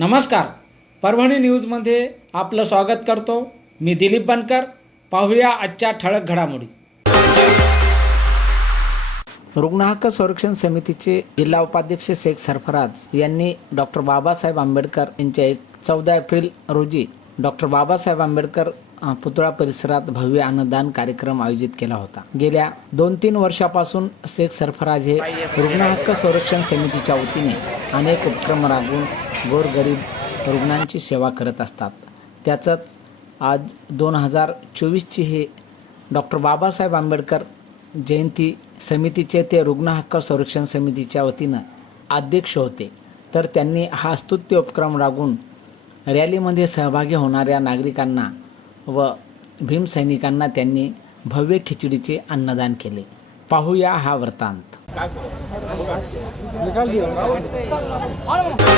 नमस्कार. परभणी न्यूजमध्ये आपलं स्वागत करतो. मी दिलीप बनकर. पाहूया आजच्या ठळक घडामोडी. रुग्णहक्क संरक्षण समितीचे जिल्हा उपाध्यक्ष शेख सरफराज यांनी डॉक्टर बाबासाहेब आंबेडकर यांच्या एक चौदा एप्रिल रोजी डॉक्टर बाबासाहेब आंबेडकर पुतळा परिसरात भव्य अन्नदान कार्यक्रम आयोजित केला होता. गेल्या दोन तीन वर्षापासून शेख सरफराज हे रुग्णहक्क संरक्षण समितीच्या वतीने अनेक उपक्रम राबवून गोरगरीब रुग्णांची सेवा करत असतात. त्याचंच आज दोन हजार चोवीसची हे डॉक्टर बाबासाहेब आंबेडकर जयंती समितीचे ते रुग्ण हक्क संरक्षण समितीच्या वतीनं अध्यक्ष होते. तर त्यांनी हा स्तुत्य उपक्रम राबवून रॅलीमध्ये सहभागी होणाऱ्या नागरिकांना व भीमसैनिकांना त्यांनी भव्य खिचडीचे अन्नदान केले. पाहूया हा वृत्तांत. निकाल दिया